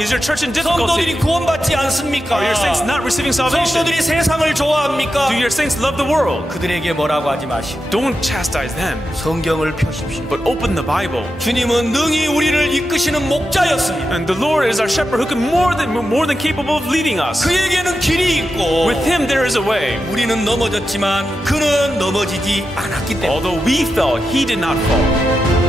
Is your church in difficulty? 성도들이 구원받지 않습니까? Are your saints not receiving salvation? 성도들이 세상을 좋아합니까? Do your saints love the world? 그들에게 뭐라고 하지 마시고 Don't chastise them, 성경을 펴십시오. but open the Bible. 주님은 능히 우리를 이끄시는 목자였습니다. And the Lord is our shepherd who can more than capable of leading us. 그에게는 길이 있고 With Him there is a way. 우리는 넘어졌지만 그는 넘어지지 않았기 때문에 Although we fell, He did not fall.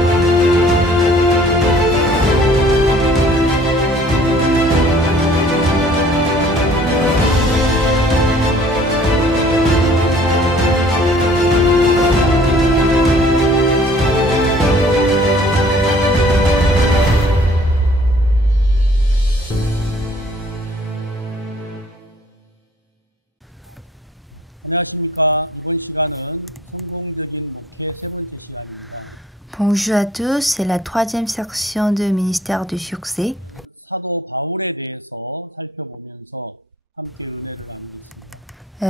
Bonjour à tous, c'est la troisième section de Ministère du Succès.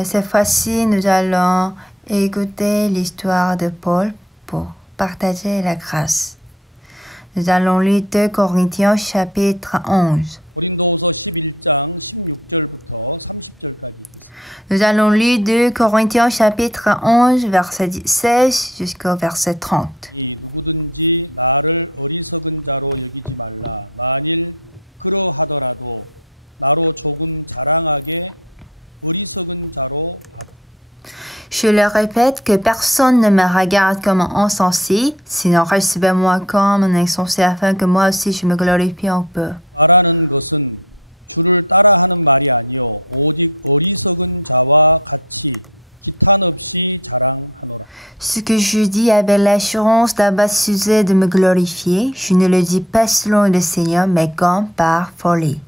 Cette fois-ci, nous allons écouter l'histoire de Paul pour partager la grâce. Nous allons lire 2 Corinthiens chapitre 11. Nous allons lire 2 Corinthiens chapitre 11, verset 16 jusqu'au verset 30. Je leur répète que personne ne me regarde comme un insensé, sinon recevez-moi comme un insensé afin que moi aussi je me glorifie un peu. Ce que je dis avec l'assurance d'avoir sujet de me glorifier, je ne le dis pas selon le Seigneur, mais comme par folie.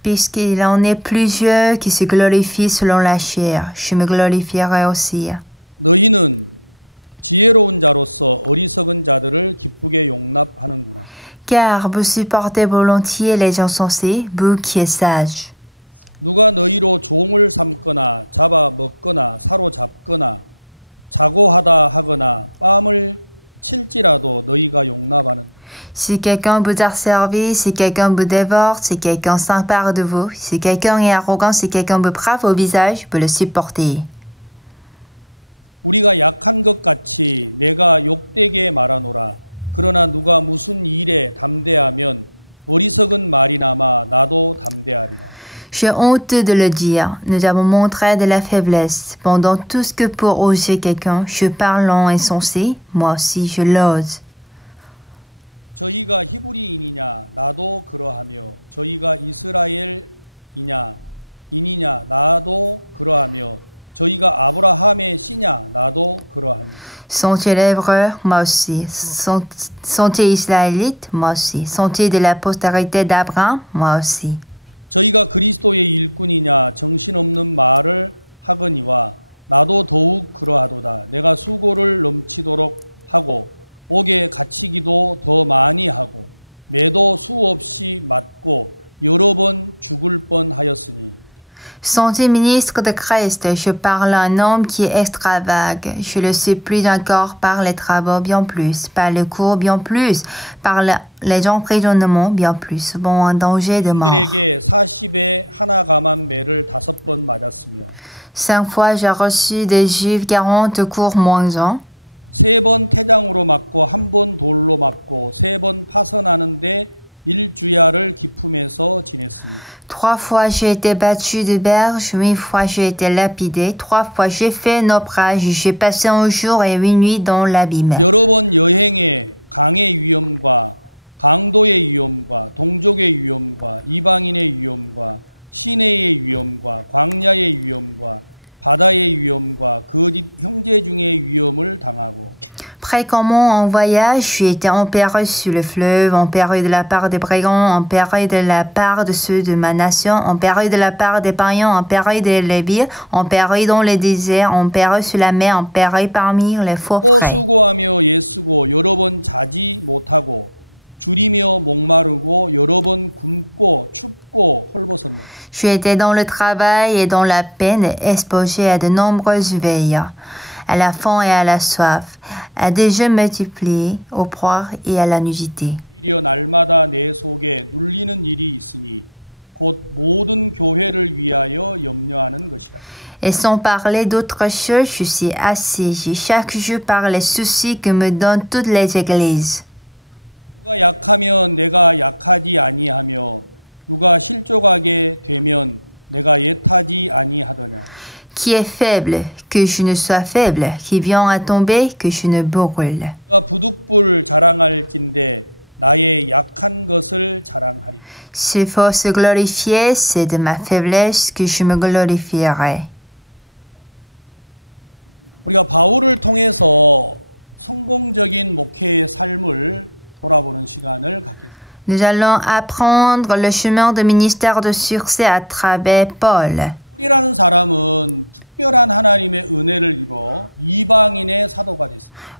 Puisqu'il en est plusieurs qui se glorifient selon la chair, je me glorifierai aussi. Car vous supportez volontiers les insensés, vous qui êtes sages. Si quelqu'un vous a servi, si quelqu'un vous dévore, si quelqu'un s'empare de vous, si quelqu'un est arrogant, si quelqu'un vous brave au visage, vous le supportez. J'ai honte de le dire, nous avons montré de la faiblesse. Pendant tout ce que pour oser quelqu'un, je parle en insensé, moi aussi je l'ose. Sont-ils hébreux? Moi aussi. Sont-ils israélites? Moi aussi. Sont-ils de la postérité d'Abraham? Moi aussi. Sont-ils ministres de Christ? Je parle à un homme qui est extravague. Je le suis plus encore par les travaux bien plus, par le cours bien plus, par les emprisonnements bien plus, souvent en danger de mort. 5 fois j'ai reçu des Juifs 40 cours moins 1. Trois fois j'ai été battu de berge, 8 fois j'ai été lapidé, 3 fois j'ai fait naufrage, j'ai passé un jour et 8 nuits dans l'abîme. Fréquemment en voyage, j'ai été empéré sur le fleuve, empéré de la part des brigands, empéré de la part de ceux de ma nation, empéré de la part des païens, empéré des lévites, empéré dans les déserts, empéré sur la mer, empéré parmi les faux frais. J'ai été dans le travail et dans la peine, exposé à de nombreuses veilles, à la faim et à la soif, à des jeux multipliés, au proie et à la nudité. Et sans parler d'autre chose, je suis assiégé chaque jour par les soucis que me donnent toutes les églises. Qui est faible, que je ne sois faible, qui vient à tomber, que je ne brûle. S'il faut se glorifier, c'est de ma faiblesse que je me glorifierai. Nous allons apprendre le chemin de ministère de succès à travers Paul.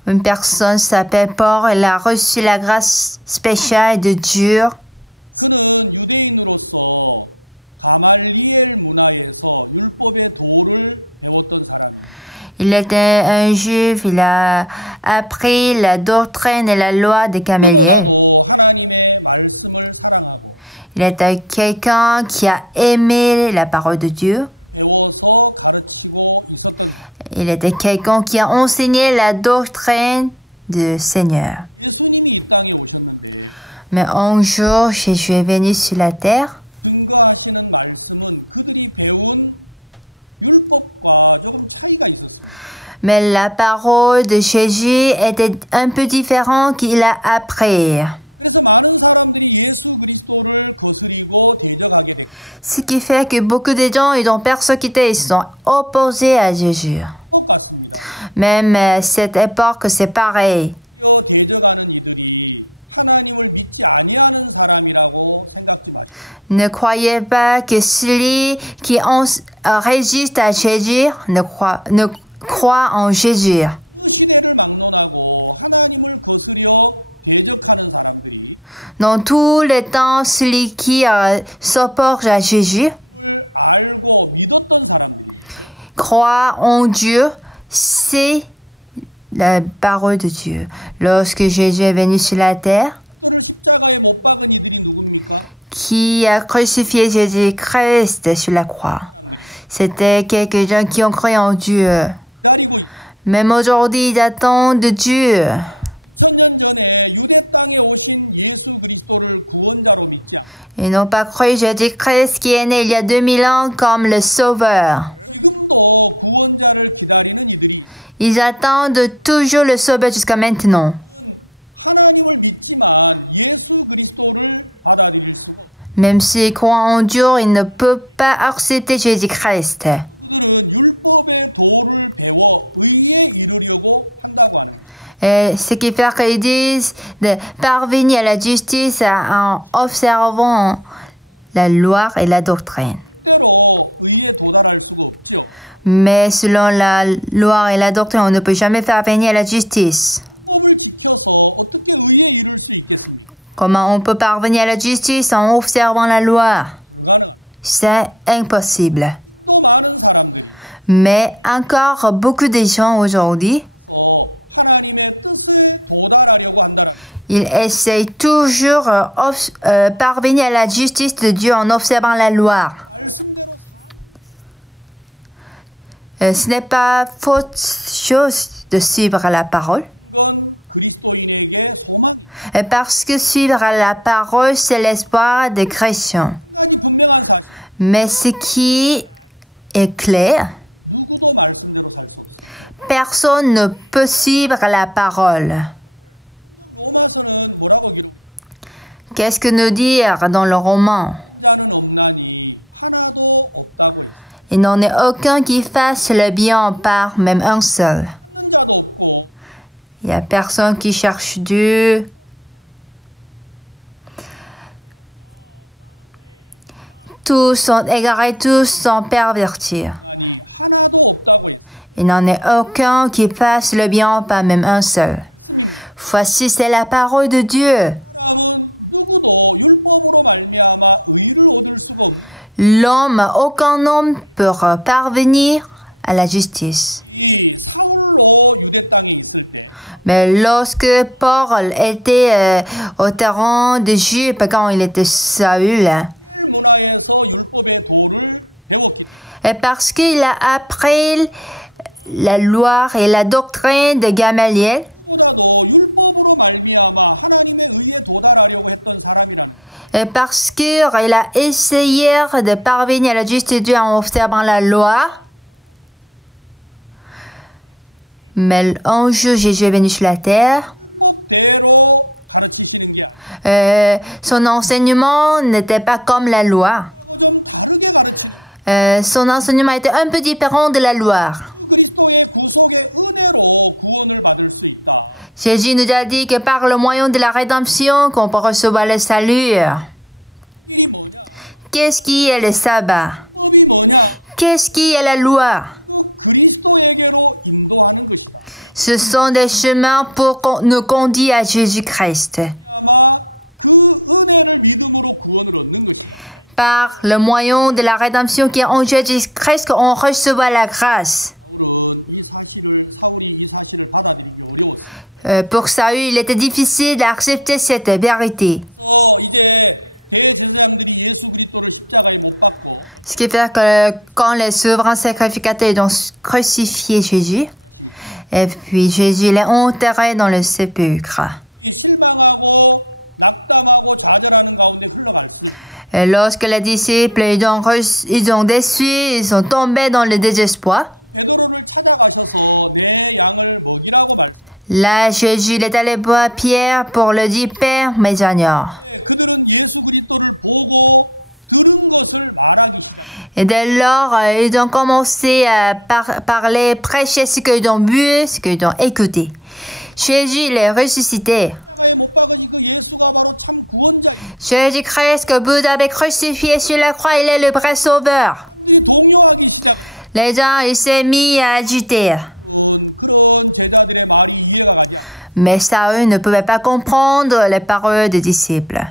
Une personne s'appelle Paul, elle a reçu la grâce spéciale de Dieu. Il était un juif, il a appris la doctrine et la loi de Gamaliel. Il était quelqu'un qui a aimé la parole de Dieu. Il était quelqu'un qui a enseigné la doctrine du Seigneur. Mais un jour, Jésus est venu sur la terre. Mais la parole de Jésus était un peu différente qu'il a appris. Ce qui fait que beaucoup de gens ils ont persécuté, ils sont opposés à Jésus. Même à cette époque, c'est pareil. Ne croyez pas que celui qui résiste à Jésus ne croit en Jésus. Dans tous les temps, celui qui s'oppose à Jésus croit en Dieu, c'est la parole de Dieu. Lorsque Jésus est venu sur la terre, qui a crucifié Jésus-Christ sur la croix, c'était quelques-uns qui ont cru en Dieu. Même aujourd'hui, ils attendent de Dieu. Ils n'ont pas cru Jésus-Christ qui est né il y a 2000 ans comme le Sauveur. Ils attendent toujours le Sauveur jusqu'à maintenant. Même s'ils croient en Dieu, ils ne peuvent pas accepter Jésus-Christ. Et ce qui fait qu'ils disent de parvenir à la justice en observant la loi et la doctrine. Mais selon la loi et la doctrine, on ne peut jamais faire venir à la justice. Comment on peut parvenir à la justice en observant la loi? C'est impossible. Mais encore beaucoup de gens aujourd'hui, ils essayent toujours de parvenir à la justice de Dieu en observant la loi. Ce n'est pas faute chose de suivre la parole. Parce que suivre la parole, c'est l'espoir des chrétiens. Mais ce qui est clair, personne ne peut suivre la parole. Qu'est-ce que nous dire dans le roman? Il n'en est aucun qui fasse le bien par même un seul. Il n'y a personne qui cherche Dieu. Tous sont égarés, tous sont pervertis. Il n'en est aucun qui fasse le bien, pas même un seul. Voici, c'est la parole de Dieu. Aucun homme peut parvenir à la justice. Mais lorsque Paul était au terrain de Jupe, quand il était Saül, et parce qu'il a appris la loi et la doctrine de Gamaliel, et parce qu'il a essayé de parvenir à la justice de Dieu en observant la loi, mais un jour Jésus est venu sur la terre. Son enseignement n'était pas comme la loi. Son enseignement était un peu différent de la loi. Jésus nous a dit que par le moyen de la rédemption qu'on peut recevoir le salut. Qu'est-ce qui est le sabbat? Qu'est-ce qui est la loi? Ce sont des chemins pour nous conduire à Jésus-Christ. Par le moyen de la rédemption qui est en Jésus-Christ qu'on reçoit la grâce. Pour Saül, il était difficile d'accepter cette vérité. Ce qui fait que quand les souverains sacrificateurs ont crucifié Jésus, et puis Jésus l'a enterré dans le sépulcre. Et lorsque les disciples ils ont déçu, ils sont tombés dans le désespoir. Là, Jésus est allé voir Pierre pour lui dire, Père, mes agneaux. Et dès lors, ils ont commencé à parler, prêcher ce qu'ils ont vu, ce qu'ils ont écouté. Jésus est ressuscité. Jésus-Christ que vous avez crucifié sur la croix, il est le vrai sauveur. Les gens, ils s'est mis à agiter. Mais Saül ne pouvait pas comprendre les paroles des disciples.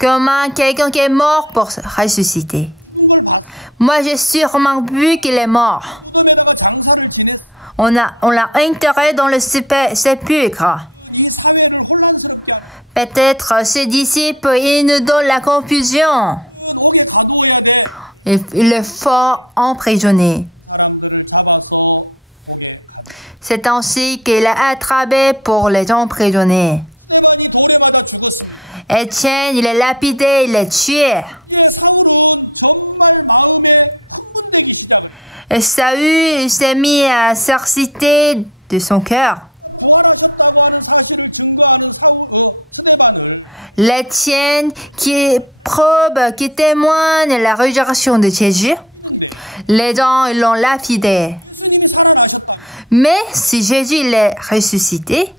Comment quelqu'un qui est mort pour ressusciter? Moi, j'ai sûrement vu qu'il est mort. On l'a enterré dans le sépulcre. Peut-être ces disciples, ils nous donnent la confusion. Il le faut emprisonner. C'est ainsi qu'il a attrapé pour les emprisonner. Étienne, il est lapidé, il est tué. Et Saül s'est mis à s'exciter de son cœur. L'Étienne qui probe, qui témoigne la résurrection de Jésus, les gens l'ont lapidé. Mais si Jésus est ressuscité,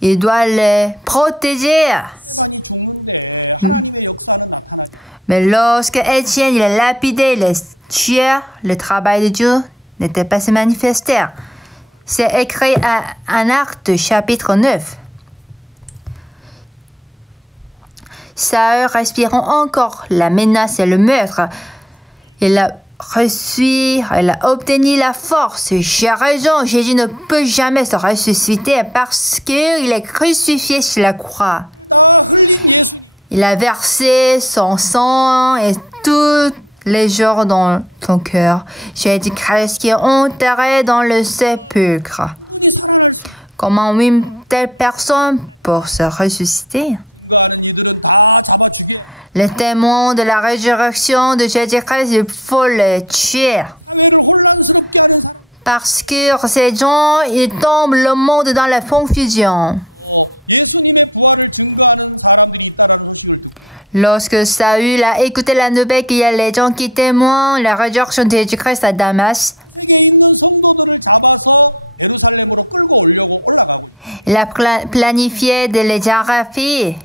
il doit le protéger. Mais lorsque Étienne il est lapidé, il est tué, le travail de Dieu n'était pas se manifester. C'est écrit en Actes chapitre 9. Saül respirant encore la menace et le meurtre. Il a reçu, il a obtenu la force. J'ai raison, Jésus ne peut jamais se ressusciter parce qu'il est crucifié sur la croix. Il a versé son sang et tous les jours dans son cœur. Jésus-Christ qui est enterré dans le sépulcre. Comment une telle personne peut se ressusciter? Les témoins de la résurrection de Jésus-Christ, il faut les tuer. Parce que ces gens, ils tombent le monde dans la confusion. Lorsque Saül a écouté la nouvelle qu'il y a les gens qui témoignent la résurrection de Jésus-Christ à Damas, Il a planifié de les attraper.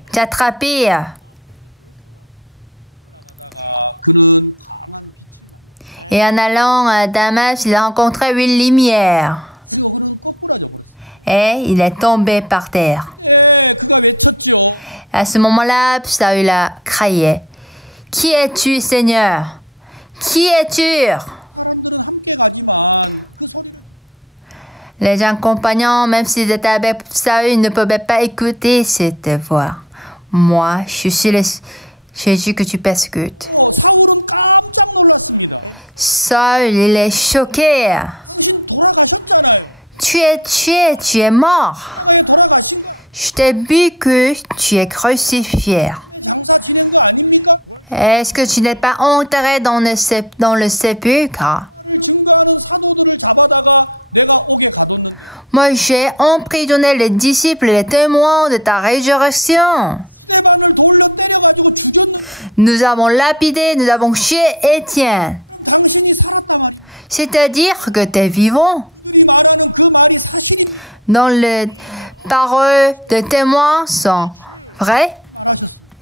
Et en allant à Damas, il a rencontré une lumière. Et il est tombé par terre. À ce moment-là, Saül a crié. « Qui es-tu, Seigneur? Qui es-tu » Les gens compagnons, même s'ils étaient avec Saül, ne pouvaient pas écouter cette voix. « Moi, je suis le Jésus que tu persécutes. » Saül, il est choqué. Tu es mort. Je t'ai vu que tu es crucifié. Est-ce que tu n'es pas enterré dans le sépulcre? Moi, j'ai emprisonné les disciples et les témoins de ta résurrection. Nous avons lapidé, nous avons tué Étienne. C'est-à-dire que tu es vivant. Dans les paroles de témoins sont vraies.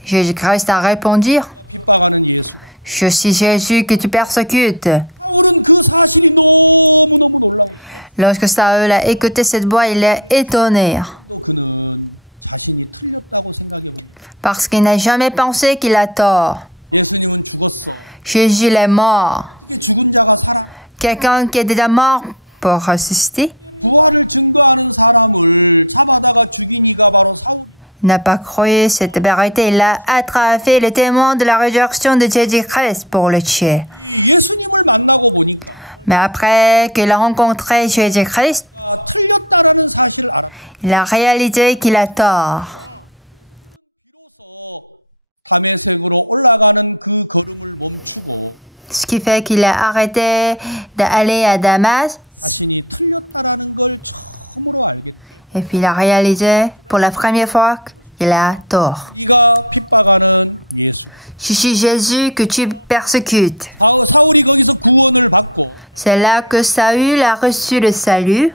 Jésus-Christ a répondu. Je suis Jésus que tu persécutes. Lorsque Saül a écouté cette voix, il est étonné. Parce qu'il n'a jamais pensé qu'il a tort. Jésus est mort. Quelqu'un qui est déjà mort pour ressusciter? Il n'a pas cru cette vérité. Il a attrapé le témoin de la résurrection de Jésus-Christ pour le tuer. Mais après qu'il a rencontré Jésus-Christ, il a réalisé qu'il a tort. Ce qui fait qu'il a arrêté d'aller à Damas. Et puis il a réalisé pour la première fois qu'il a tort. Je suis Jésus que tu persécutes. C'est là que Saül a reçu le salut.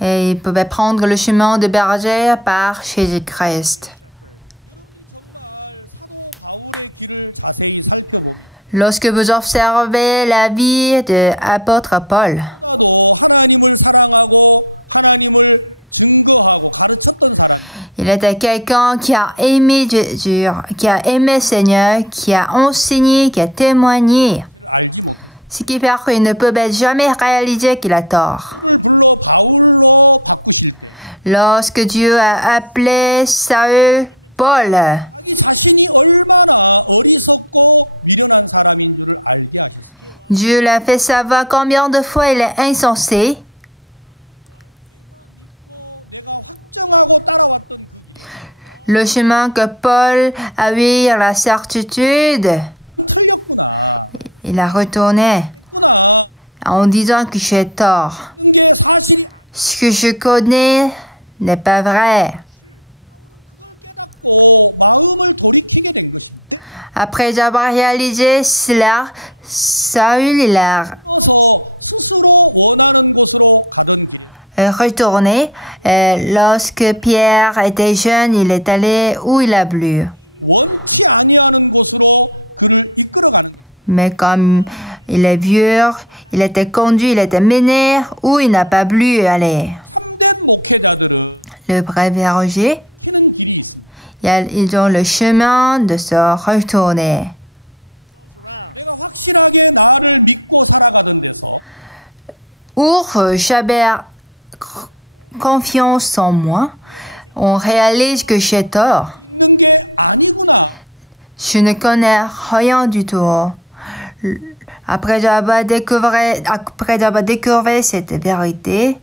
Et il pouvait prendre le chemin de berger par Jésus-Christ. Lorsque vous observez la vie de l'apôtre Paul, il était quelqu'un qui a aimé Jésus, qui a aimé le Seigneur, qui a enseigné, qui a témoigné. Ce qui fait qu'il ne pouvait jamais réaliser qu'il a tort. Lorsque Dieu a appelé Saül Paul, Dieu l'a fait savoir combien de fois il est insensé. Le chemin que Paul a eu la certitude, il a retourné en disant que j'ai tort. Ce que je connais n'est pas vrai. Après avoir réalisé cela, Saül il a retourné. Lorsque Pierre était jeune, il est allé où il a voulu. Mais comme il est vieux, il était conduit, il était mené où il n'a pas voulu aller. Le vrai berger, ils ont le chemin de se retourner. J'avais confiance en moi, on réalise que j'ai tort. Je ne connais rien du tout. Après avoir découvert cette vérité,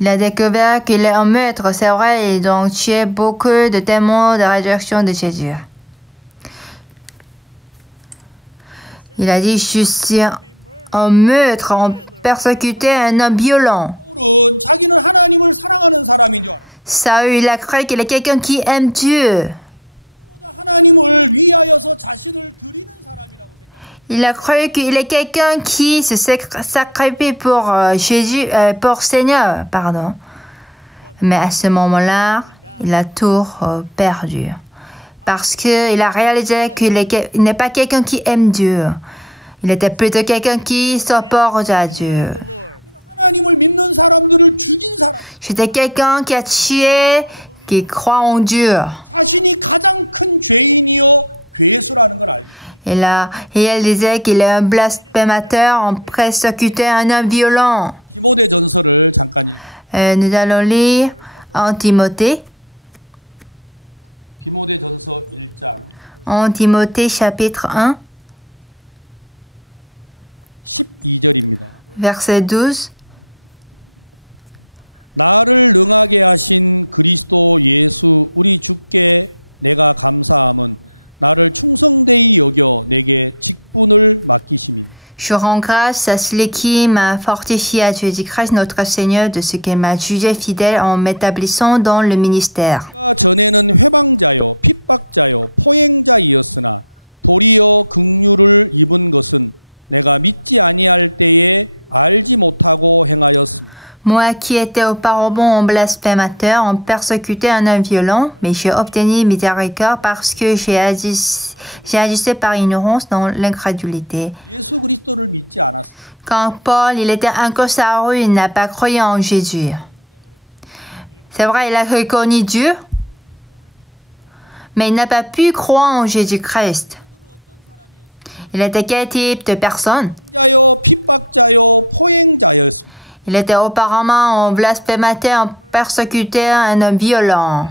il a découvert qu'il est un maître, c'est vrai, ils ont tué beaucoup de témoins de résurrection de Jésus. Il a dit, je suis un maître, on persécutait un homme violent. Saül, il a cru qu'il est quelqu'un qui aime Dieu. Il a cru qu'il est quelqu'un qui se sacrifie pour Jésus, pour Seigneur, pardon. Mais à ce moment-là, il a tout perdu. Parce qu'il a réalisé qu'il n'est pas quelqu'un qui aime Dieu. Il était plutôt quelqu'un qui s'opporte à Dieu. J'étais quelqu'un qui a tué, qui croit en Dieu. Et elle disait qu'il est un blasphémateur, on persécutait un homme violent. Nous allons lire en Timothée. En Timothée chapitre 1, verset 12. Je rends grâce à celui qui m'a fortifié à Jésus-Christ notre Seigneur de ce qu'il m'a jugé fidèle en m'établissant dans le ministère. Moi qui étais auparavant un blasphémateur, on persécutait un homme violent, mais j'ai obtenu miséricorde parce que j'ai agi par ignorance dans l'incrédulité. Quand Paul, il était encore sur la rue, il n'a pas cru en Jésus. C'est vrai, il a reconnu Dieu, mais il n'a pas pu croire en Jésus-Christ. Il était quel type de personne? Il était auparavant un blasphémateur, un persécuteur, un homme violent.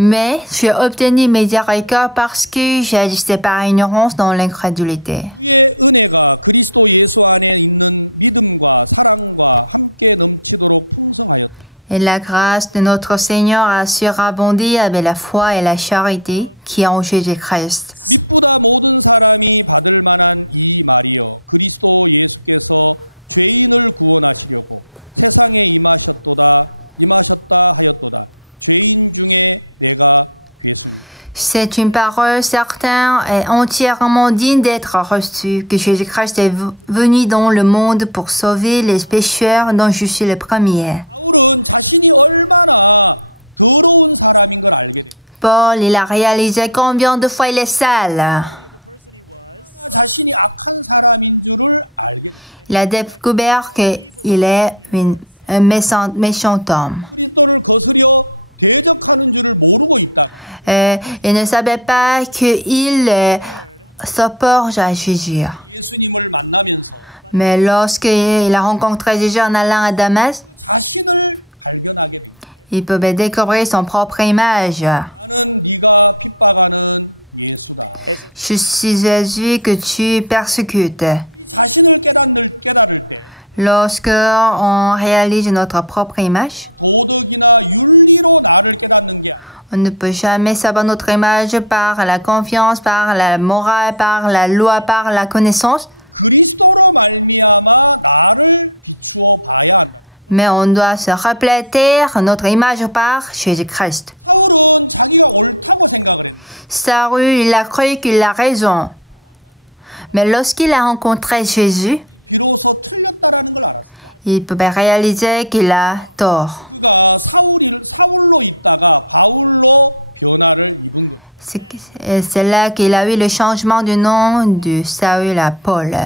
Mais j'ai obtenu miséricorde parce que j'ai agi par ignorance dans l'incrédulité. Et la grâce de notre Seigneur a surabondé avec la foi et la charité qui est en Jésus-Christ. C'est une parole certaine et entièrement digne d'être reçue, que Jésus-Christ est venu dans le monde pour sauver les pécheurs dont je suis le premier. Paul, il a réalisé combien de fois il est sale. Il a découvert qu'il est un méchant homme. Il ne savait pas qu'il s'opporte à Jésus. Mais lorsqu'il a rencontré Jésus en allant à Damas, il pouvait découvrir son propre image. Je suis Jésus que tu persécutes. Lorsque on réalise notre propre image, on ne peut jamais savoir notre image par la confiance, par la morale, par la loi, par la connaissance. Mais on doit se refléter notre image par Jésus-Christ. Saül, il a cru qu'il a raison. Mais lorsqu'il a rencontré Jésus, il pouvait réaliser qu'il a tort. C'est là qu'il a eu le changement du nom de Saül à Paul.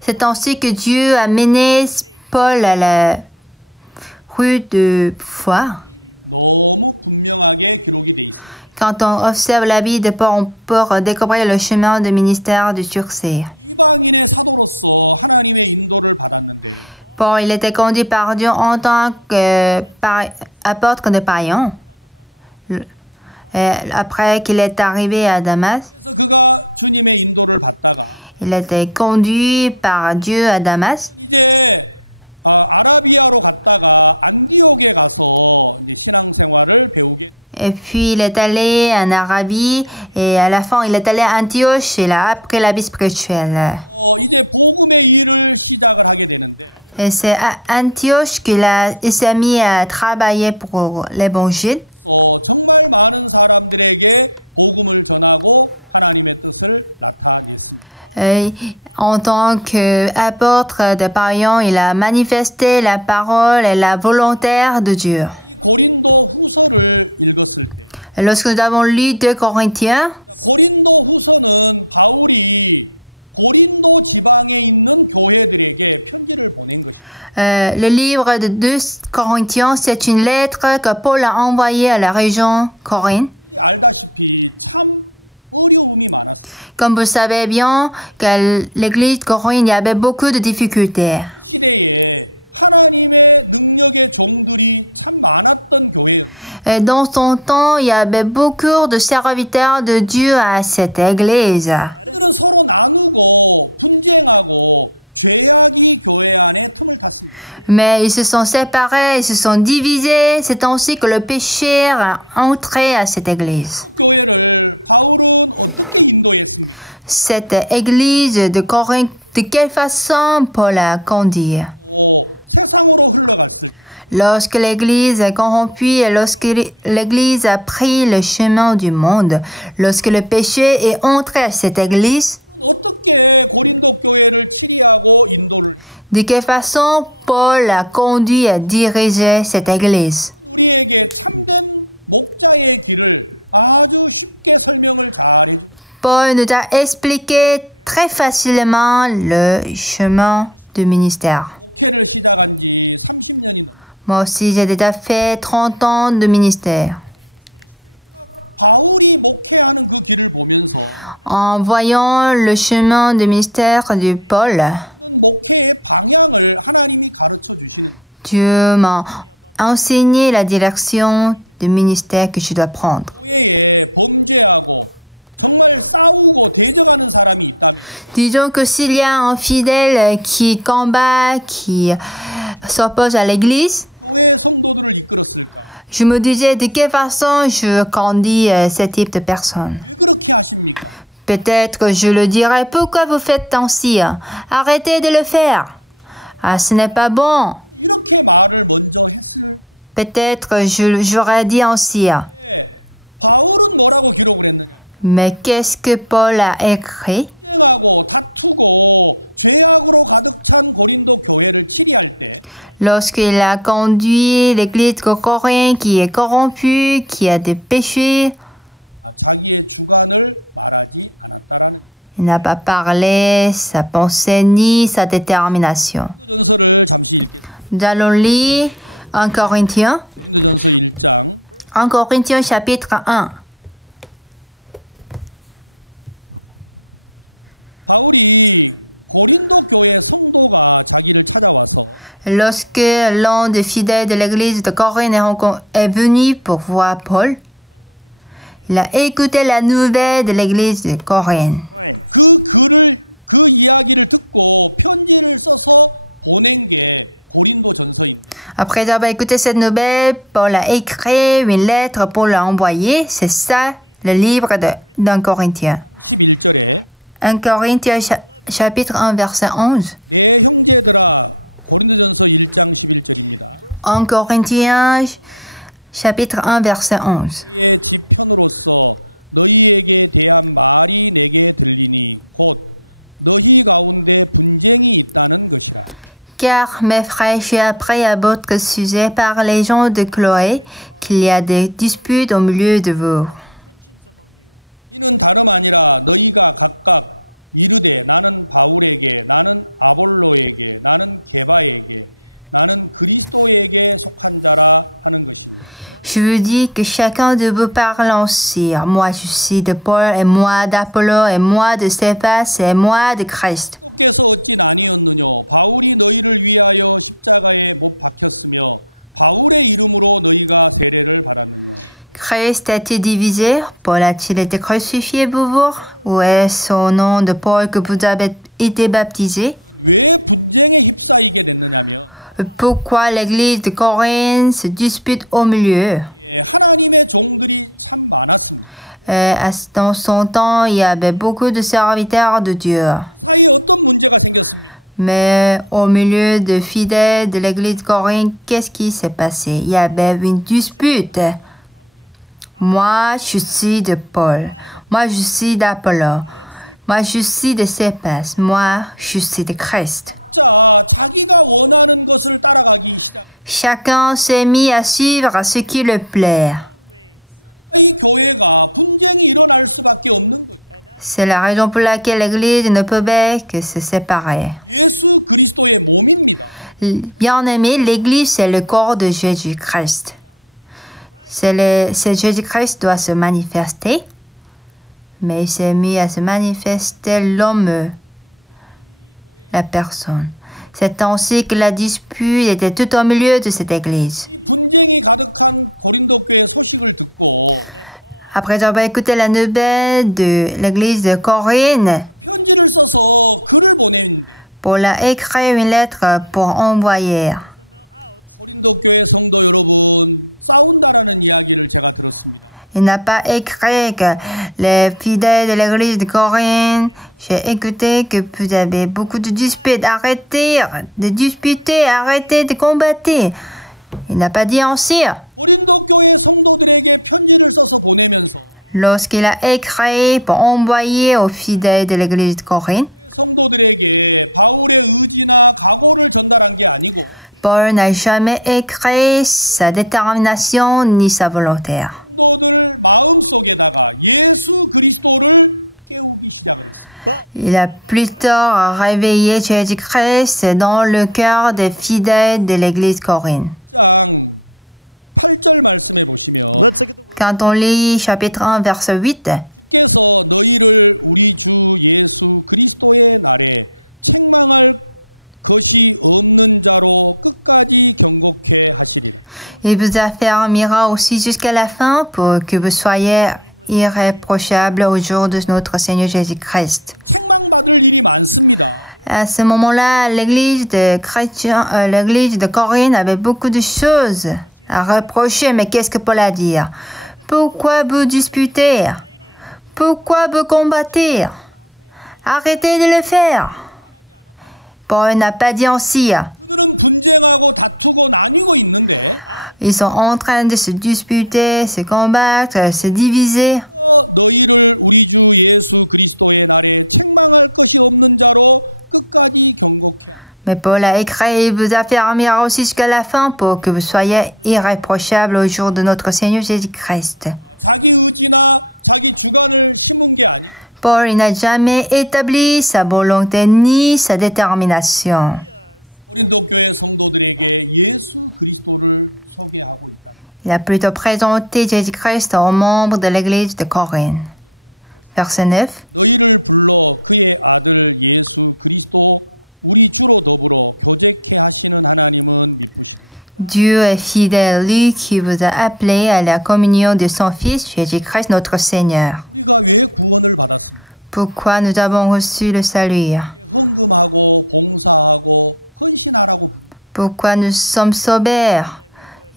C'est ainsi que Dieu a mené Paul à la rue de foi. Quand on observe la vie de Paul, on peut découvrir le chemin du ministère du succès. Paul, il était conduit par Dieu en tant qu'apôtre de païens. Après qu'il est arrivé à Damas, il était conduit par Dieu à Damas. Et puis il est allé en Arabie et à la fin il est allé à Antioche et il a appris la vie spirituelle. Et c'est à Antioche qu'il s'est mis à travailler pour l'Évangile. En tant qu'apôtre de Païen, il a manifesté la parole et la volonté de Dieu. Et lorsque nous avons lu 2 Corinthiens, le livre de 2 Corinthiens, c'est une lettre que Paul a envoyée à la région Corinthe. Comme vous savez bien, que l'église de Corinthe, il y avait beaucoup de difficultés. Et dans son temps, il y avait beaucoup de serviteurs de Dieu à cette église. Mais ils se sont séparés, ils se sont divisés. C'est ainsi que le péché a entré à cette église. Cette église de Corinthe, de quelle façon Paul a conduit? Lorsque l'église est corrompue et lorsque l'église a pris le chemin du monde, lorsque le péché est entré à cette église, de quelle façon Paul a conduit et dirigé cette église? Paul nous a expliqué très facilement le chemin du ministère. Moi aussi, j'ai déjà fait 30 ans de ministère. En voyant le chemin du ministère de Paul, Dieu m'a enseigné la direction du ministère que je dois prendre. Disons que s'il y a un fidèle qui combat, qui s'oppose à l'église, je me disais de quelle façon je conduis ce type de personne. Peut-être que je le dirais, pourquoi vous faites ainsi? Arrêtez de le faire. Ah, ce n'est pas bon. Peut-être j'aurais dit ainsi. Mais qu'est-ce que Paul a écrit? Lorsqu'il a conduit l'église de Corinthe qui est corrompue, qui a des péchés, il n'a pas parlé sa pensée ni sa détermination. Nous allons lire 1 Corinthiens. 1 Corinthiens chapitre 1. Lorsque l'un des fidèles de l'église de Corinthe est venu pour voir Paul, il a écouté la nouvelle de l'église de Corinthe. Après avoir écouté cette nouvelle, Paul a écrit une lettre pour l'envoyer. C'est ça le livre d'un Corinthien. 1 Corinthiens chapitre 1 verset 11. 1 Corinthiens chapitre 1 verset 11. Car, mes frères, j'ai appris à votre sujet par les gens de Chloé qu'il y a des disputes au milieu de vous. Je vous dis que chacun de vous parle ainsi. Moi, je suis de Paul, et moi d'Apollo, et moi de Céphas, et moi de Christ. Christ a-t-il divisé? Paul a-t-il été crucifié pour vous? Ou est-ce au nom de Paul que vous avez été baptisé? Pourquoi l'église de Corinthe se dispute au milieu? Dans son temps, il y avait beaucoup de serviteurs de Dieu. Mais au milieu de fidèles de l'église de Corinthe, qu'est-ce qui s'est passé? Il y avait une dispute. Moi, je suis de Paul. Moi, je suis d'Apollo. Moi, je suis de Céphas. Moi, je suis de Christ. Chacun s'est mis à suivre ce qui le plaît. C'est la raison pour laquelle l'Église ne pouvait que se séparer. Bien-aimé, l'Église, c'est le corps de Jésus-Christ. Jésus-Christ doit se manifester, mais il s'est mis à se manifester l'homme, la personne. C'est ainsi que la dispute était tout au milieu de cette Église. Après avoir écouté la nouvelle de l'église de Corinthe, Paul a écrit une lettre pour envoyer. Il n'a pas écrit que les fidèles de l'église de Corinthe, j'ai écouté que vous avez beaucoup de disputes, arrêtez de disputer, arrêtez de combattre. Il n'a pas dit ainsi. Lorsqu'il a écrit pour envoyer aux fidèles de l'église de Corinthe, Paul n'a jamais écrit sa détermination ni sa volonté. Il a plutôt réveillé Jésus-Christ dans le cœur des fidèles de l'église de Corinthe. Quand on lit chapitre 1, verset 8, il vous affermira aussi jusqu'à la fin pour que vous soyez irréprochables au jour de notre Seigneur Jésus-Christ. À ce moment-là, l'église de Corinthe avait beaucoup de choses à reprocher, mais qu'est-ce que Paul a dit? Pourquoi vous disputez? Pourquoi vous combattez? Arrêtez de le faire. Paul n'a pas dit ainsi. Ils sont en train de se disputer, se combattre, se diviser. Mais Paul a écrit, il vous affermira aussi jusqu'à la fin pour que vous soyez irréprochables au jour de notre Seigneur Jésus-Christ. Paul n'a jamais établi sa volonté ni sa détermination. Il a plutôt présenté Jésus-Christ aux membres de l'église de Corinthe. Verset 9. Dieu est fidèle, lui qui vous a appelé à la communion de son Fils, Jésus-Christ notre Seigneur. Pourquoi nous avons reçu le salut? Pourquoi nous sommes sauvés?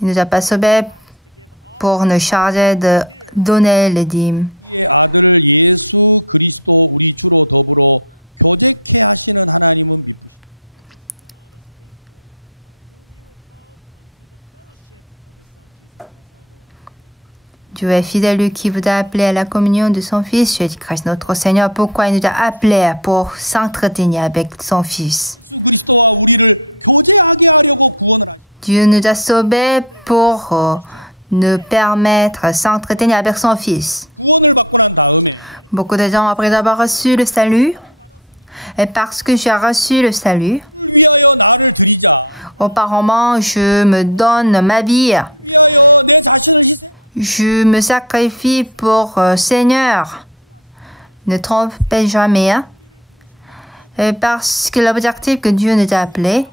Il ne nous a pas sauvés pour nous charger de donner les dîmes. Dieu est fidèle, lui qui vous a appelé à la communion de son Fils, Jésus-Christ notre Seigneur. Pourquoi il nous a appelés? Pour s'entretenir avec son Fils. Dieu nous a sauvés pour nous permettre de s'entretenir avec son Fils. Beaucoup de gens, après avoir reçu le salut, et parce que j'ai reçu le salut, auparavant, je me donne ma vie. Je me sacrifie pour Seigneur. Ne trompez jamais. Et parce que l'objectif que Dieu nous a appelés,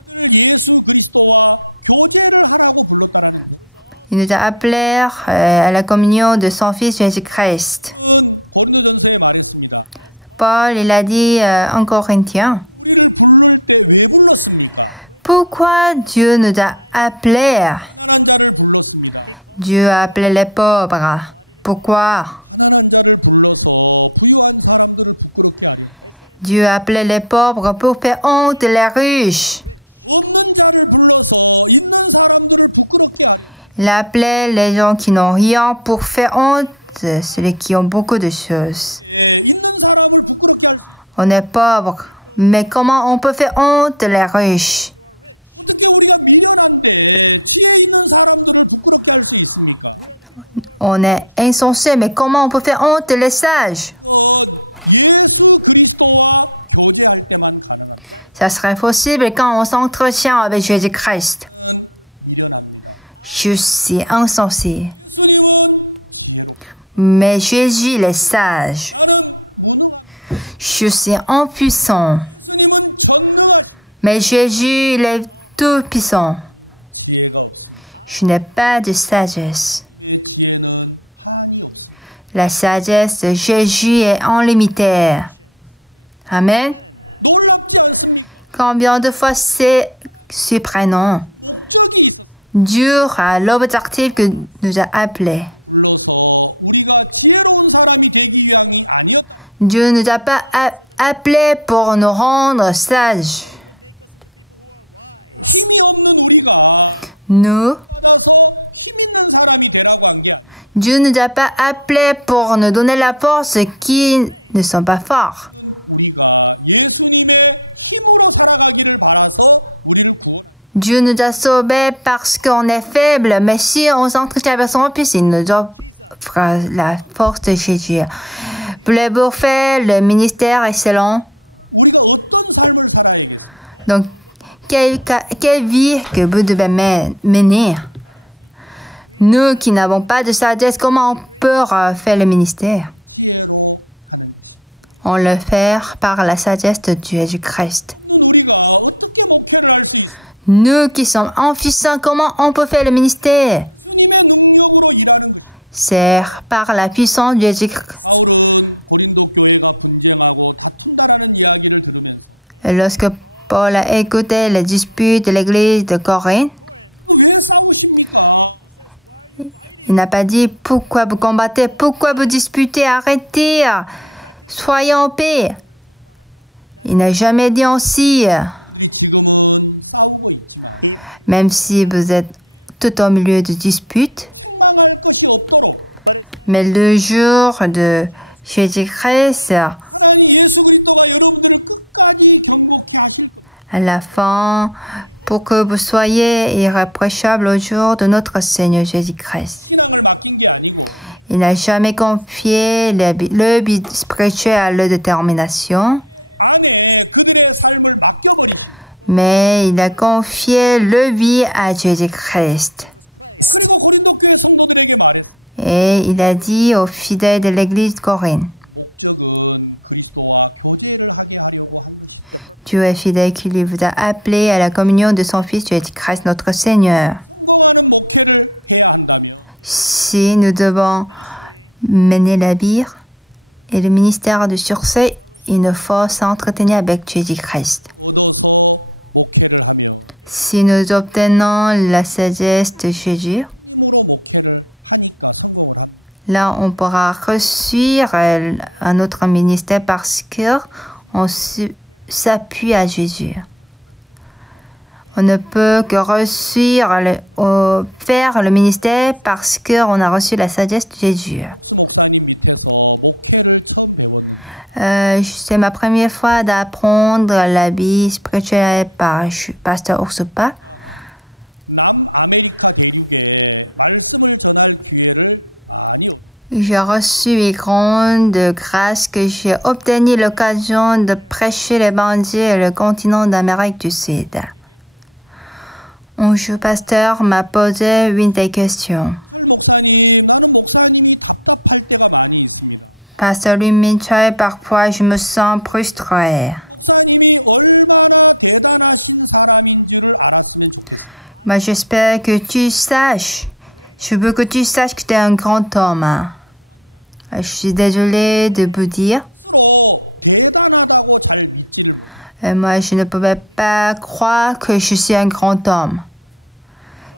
il nous a appelés à la communion de son Fils Jésus-Christ. Paul, il a dit en Corinthiens, pourquoi Dieu nous a appelés? Dieu a appelé les pauvres. Pourquoi? Dieu appelait les pauvres pour faire honte les riches. Il appelait les gens qui n'ont rien pour faire honte ceux qui ont beaucoup de choses. On est pauvre, mais comment on peut faire honte les riches? On est insensé, mais comment on peut faire honte les sages? Ça serait possible quand on s'entretient avec Jésus-Christ. Je suis insensé. Mais Jésus il est sage. Je suis impuissant. Mais Jésus il est tout puissant. Je n'ai pas de sagesse. La sagesse de Jésus est illimitée. Amen. Combien de fois c'est surprenant. Dieu a l'objectif que nous a appelés. Dieu ne nous a pas appelés pour nous rendre sages. Dieu ne nous a pas appelés pour nous donner la force qui ne sont pas forts. Dieu nous a sauvés parce qu'on est faible, mais si on s'entretient avec son Fils, il nous offre la force de Jésus. Voulez-vous faire le ministère excellent? Donc, quelle vie que vous devez mener? Nous qui n'avons pas de sagesse, comment on peut faire le ministère? On le fait par la sagesse de Jésus-Christ. Nous qui sommes impuissants, comment on peut faire le ministère? C'est par la puissance de Jésus-Christ. Lorsque Paul a écouté les disputes de l'église de Corinthe, il n'a pas dit « Pourquoi vous combattez? Pourquoi vous disputez? Arrêtez! Soyez en paix !» Il n'a jamais dit ainsi. Même si vous êtes tout au milieu de disputes. Mais le jour de Jésus-Christ, à la fin, pour que vous soyez irréprochables au jour de notre Seigneur Jésus-Christ. Il n'a jamais confié le but spirituel à la détermination, mais il a confié le vie à Jésus-Christ. Et il a dit aux fidèles de l'église de Corinthe, Dieu est fidèle qui lui vous a appelé à la communion de son Fils Jésus-Christ notre Seigneur. Si nous devons mener la vie et le ministère de succès, il nous faut s'entretenir avec Jésus-Christ. Si nous obtenons la sagesse de Jésus, là on pourra réussir un autre ministère parce qu'on s'appuie à Jésus. On ne peut que réussir faire le ministère parce qu'on a reçu la sagesse de Jésus. C'est ma première fois d'apprendre la vie spirituelle par Pasteur Ursupa. J'ai reçu une grande grâce que j'ai obtenu l'occasion de prêcher l'évangile sur le continent d'Amérique du Sud. Un jour, pasteur m'a posé une des questions. Pasteur Lumichai, parfois je me sens frustré. Mais j'espère que tu saches. Je veux que tu saches que tu es un grand homme. Je suis désolée de vous dire. Moi, je ne pouvais pas croire que je suis un grand homme.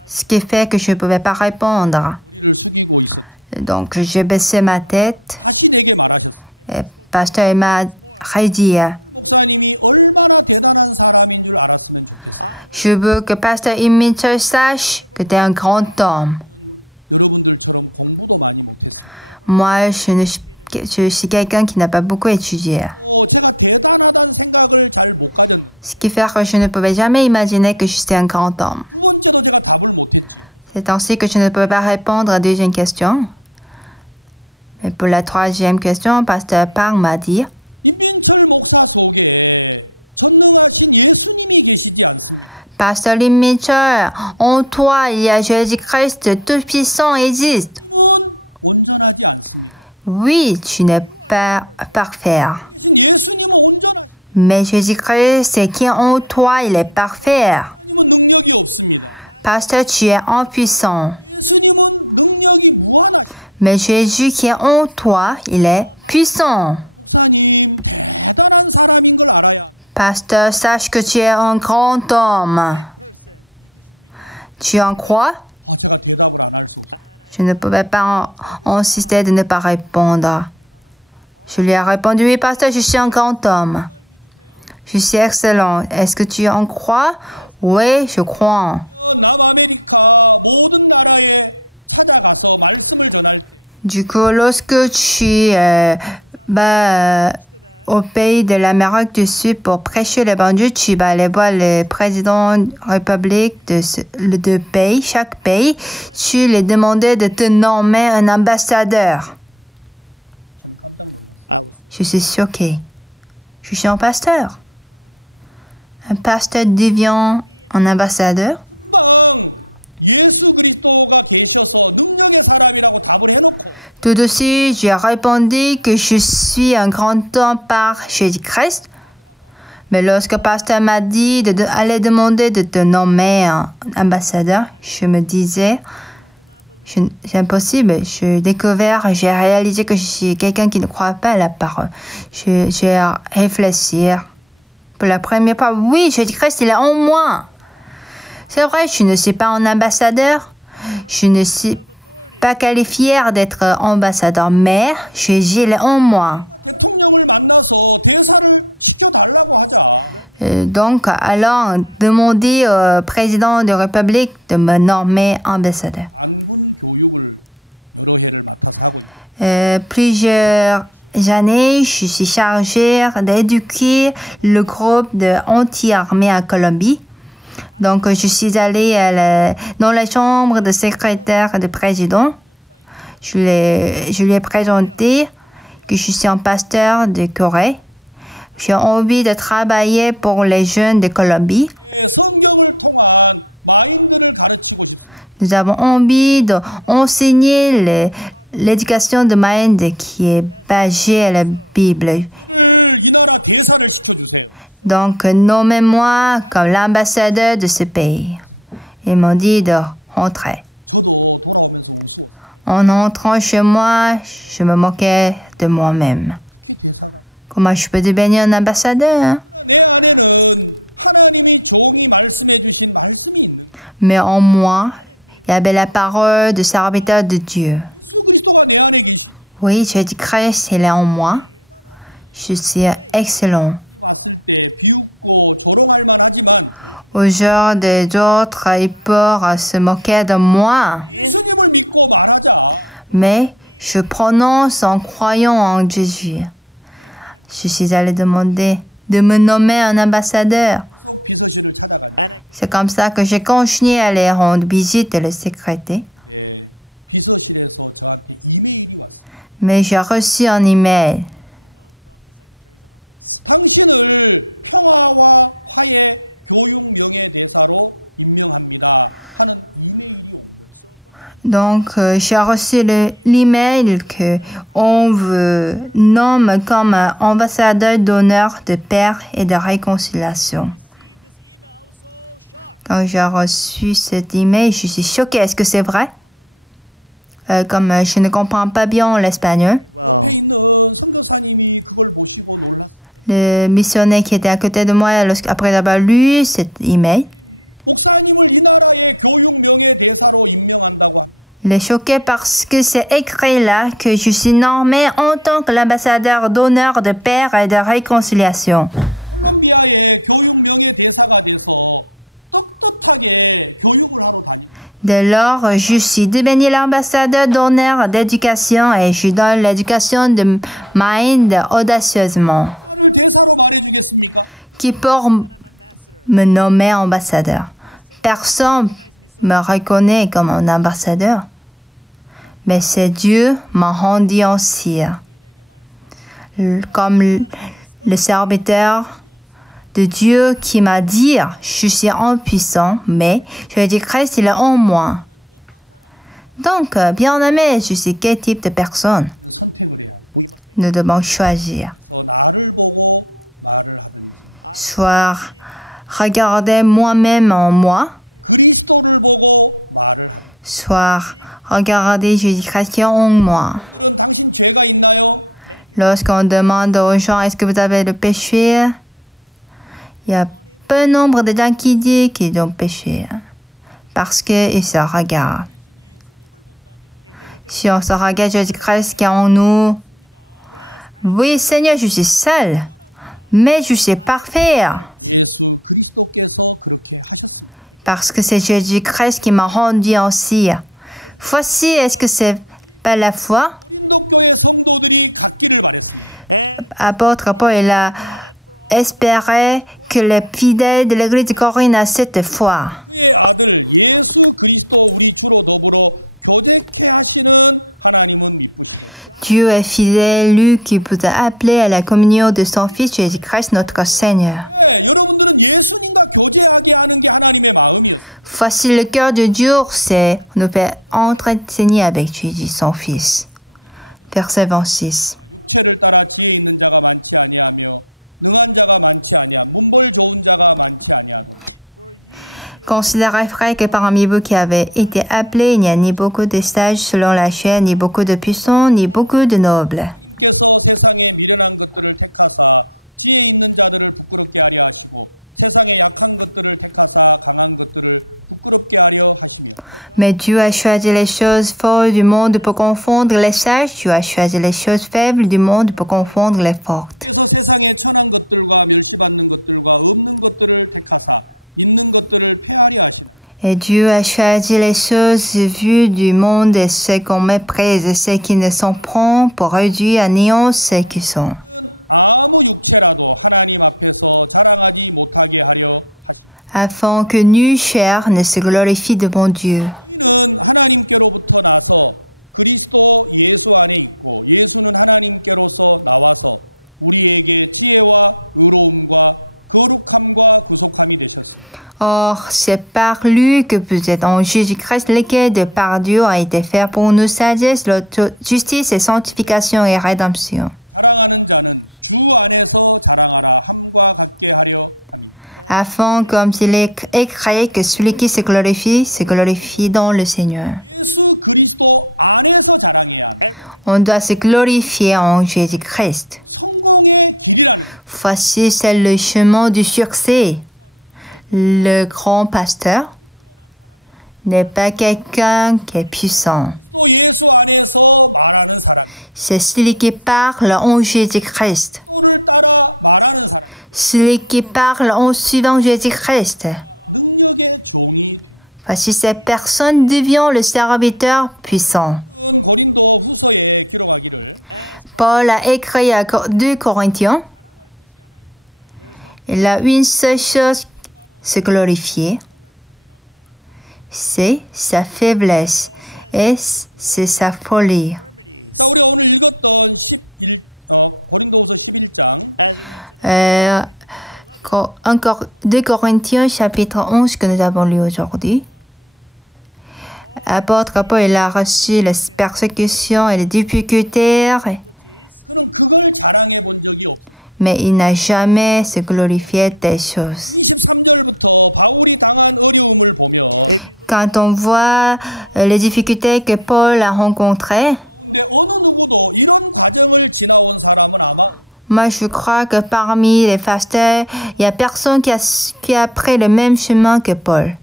Ce qui fait que je ne pouvais pas répondre. Donc, j'ai baissé ma tête. Et pasteur m'a redit, Je veux que Pasteur Imiter sache que tu es un grand homme. Moi, je suis quelqu'un qui n'a pas beaucoup étudié. Ce qui fait que je ne pouvais jamais imaginer que j'étais un grand homme. C'est ainsi que je ne peux pas répondre à la deuxième question. Mais pour la troisième question, Pasteur Park m'a dit: Pasteur Limiter, en toi, il y a Jésus-Christ tout-puissant existe. Oui, tu n'es pas parfait. Mais Jésus-Christ, c'est qui est en toi, il est parfait. Pasteur, tu es impuissant. Mais Jésus qui est en toi, il est puissant. Pasteur, sache que tu es un grand homme. Tu en crois? Je ne pouvais pas insister de ne pas répondre. Je lui ai répondu: oui, pasteur, je suis un grand homme. Je suis excellent. Est-ce que tu en crois? Oui, je crois. Du coup, lorsque tu vas au pays de l'Amérique du Sud pour prêcher l'évangile, tu vas aller voir le président de la République de pays, chaque pays. Tu lui demandais de te nommer un ambassadeur. Je suis choquée. Je suis un pasteur. Un pasteur devient un ambassadeur. Tout de suite, j'ai répondu que je suis un grand homme par Jésus-Christ. Mais lorsque le pasteur m'a dit d'aller demander de te nommer un ambassadeur, je me disais, c'est impossible. J'ai découvert, j'ai réalisé que je suis quelqu'un qui ne croit pas à la parole. J'ai réfléchi. Pour la première fois, oui, Jésus-Christ, il est en moi. C'est vrai, je ne suis pas un ambassadeur. Je ne suis pas qualifié d'être ambassadeur, mais Jésus est en moi. Donc, allons demander au président de la République de me nommer ambassadeur. Plusieurs années, je suis chargée d'éduquer le groupe de anti-armée à Colombie. Donc, je suis allée dans la chambre de secrétaire du président. Je lui ai présenté que je suis un pasteur de Corée. J'ai envie de travailler pour les jeunes de Colombie. Nous avons envie d'enseigner l'éducation de mind qui est basée à la Bible. Donc, nommez-moi comme l'ambassadeur de ce pays. Ils m'ont dit de rentrer. En entrant chez moi, je me moquais de moi-même. Comment je peux devenir un ambassadeur, hein? Mais en moi, il y avait la parole de serviteur de Dieu. Oui, Jésus-Christ, il est en moi. Je suis excellent. Au genre des autres, ils peuvent se moquer de moi. Mais je prononce en croyant en Jésus. Je suis allée demander de me nommer un ambassadeur. C'est comme ça que j'ai continué à aller rendre visite et le secrétaire. Mais j'ai reçu un email. Donc, j'ai reçu l'email qu'on me nomme comme ambassadeur d'honneur de paix et de réconciliation. Quand j'ai reçu cet email, je suis choquée. Est-ce que c'est vrai? Comme je ne comprends pas bien l'espagnol. Le missionnaire qui était à côté de moi, après avoir lu cet email, il est choqué parce que c'est écrit là que je suis nommé en tant que l'ambassadeur d'honneur de paix et de réconciliation. Dès lors, je suis devenu l'ambassadeur d'honneur d'éducation et je donne l'éducation de Mind audacieusement. Qui pour me nommer ambassadeur? Personne me reconnaît comme un ambassadeur. Mais c'est Dieu m'a rendu ainsi. Comme le serviteur de Dieu qui m'a dit, je suis impuissant, mais Jésus-Christ, il est en moi. Donc, bien-aimé, je sais quel type de personne nous devons choisir. Soit regarder moi-même en moi, soit regarder Jésus-Christ en moi. Lorsqu'on demande aux gens, est-ce que vous avez le péché? Il y a peu nombre de gens qui disent qu'ils ont péché parce qu'ils se regardent. Si on se regarde Jésus-Christ qui est en nous, oui Seigneur, je suis seul, mais je suis parfait. Parce que c'est Jésus-Christ qui m'a rendu ainsi. Voici, est-ce que c'est pas la foi? Apôtre Paul, il a espéré que les fidèles de l'église de Corinthe aient cette foi. Dieu est fidèle, lui qui vous a appelé à la communion de son Fils Jésus-Christ, notre Seigneur. Voici le cœur de Dieu, c'est nous faire entretenir avec Jésus, son Fils. Verset 26. Considérez, frères, que parmi vous qui avez été appelés, il n'y a ni beaucoup de sages selon la chair, ni beaucoup de puissants, ni beaucoup de nobles. Mais Dieu a choisi les choses folles du monde pour confondre les sages. Dieu a choisi les choses faibles du monde pour confondre les fortes. Et Dieu a choisi les choses vues du monde et ce qu'on méprise et ceux qui ne sont point pour réduire à néant ceux qui sont. Afin que nulle chair ne se glorifie devant Dieu. Or, c'est par lui que vous êtes en Jésus-Christ, lequel de par Dieu a été fait pour nous sagesse, justice et sanctification et rédemption. Afin, comme il est écrit, que celui qui se glorifie dans le Seigneur. On doit se glorifier en Jésus-Christ. Voici, c'est le chemin du succès. Le grand pasteur n'est pas quelqu'un qui est puissant. C'est celui qui parle en Jésus-Christ. Celui qui parle en suivant Jésus-Christ. Voici cette personne devient le serviteur puissant. Paul a écrit à 2 Corinthiens. Il a une seule chose, se glorifier. C'est sa faiblesse et c'est sa folie. Encore 2 Corinthiens chapitre 11 que nous avons lu aujourd'hui. Apôtre Paul, il a reçu les persécutions et les difficultés, mais il n'a jamais se glorifié des choses. Quand on voit les difficultés que Paul a rencontrées, moi je crois que parmi les pasteurs, il n'y a personne qui a pris le même chemin que Paul.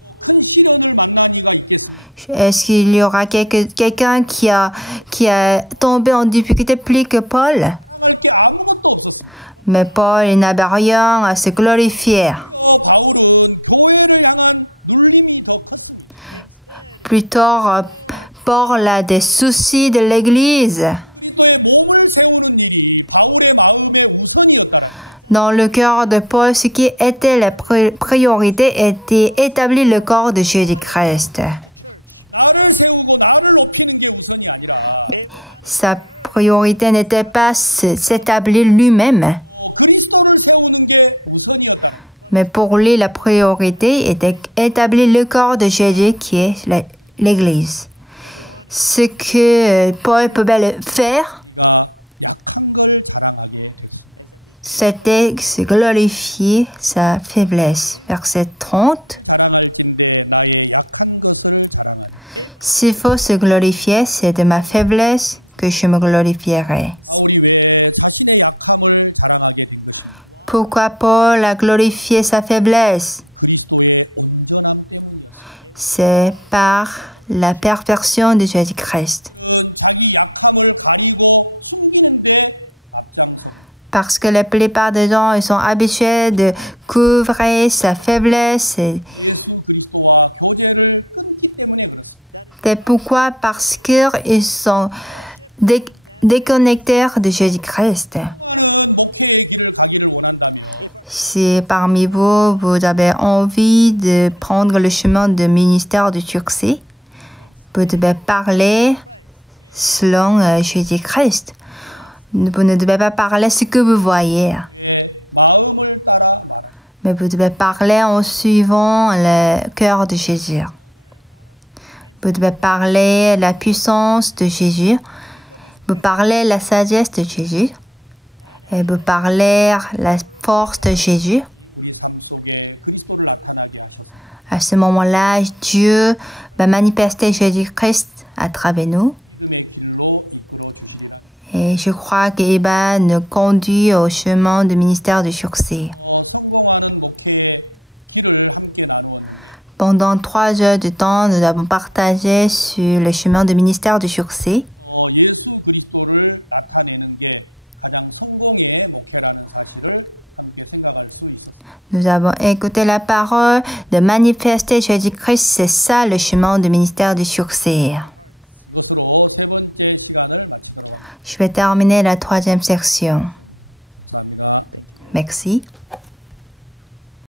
Est-ce qu'il y aura quelqu'un qui a tombé en difficulté plus que Paul? Mais Paul, il n'avait rien à se glorifier. plutôt parle des soucis de l'Église. Dans le cœur de Paul, ce qui était la priorité était établir le corps de Jésus-Christ. Sa priorité n'était pas s'établir lui-même. Mais pour lui, la priorité était établir le corps de Jésus qui est l'Église. Ce que Paul pouvait faire, c'était se glorifier sa faiblesse. Verset 30. S'il faut se glorifier, c'est de ma faiblesse que je me glorifierai. Pourquoi Paul a glorifié sa faiblesse? C'est par la perfection de Jésus-Christ. Parce que la plupart des gens ils sont habitués de couvrir sa faiblesse. C'est pourquoi? Parce qu'ils sont déconnectés de Jésus-Christ. Si parmi vous, vous avez envie de prendre le chemin du ministère de succès, vous devez parler selon Jésus-Christ. Vous ne devez pas parler ce que vous voyez. Mais vous devez parler en suivant le cœur de Jésus. Vous devez parler la puissance de Jésus. Vous parlez la sagesse de Jésus. Et vous parlez la force de Jésus. À ce moment-là, Dieu va manifester Jésus-Christ à travers nous. Et je crois qu'il va nous conduire au chemin du ministère du succès. Pendant 3 heures de temps, nous avons partagé sur le chemin du ministère du succès. Nous avons écouté la parole de manifester Jésus-Christ. C'est ça le chemin du ministère du succès. Je vais terminer la 3e section. Merci.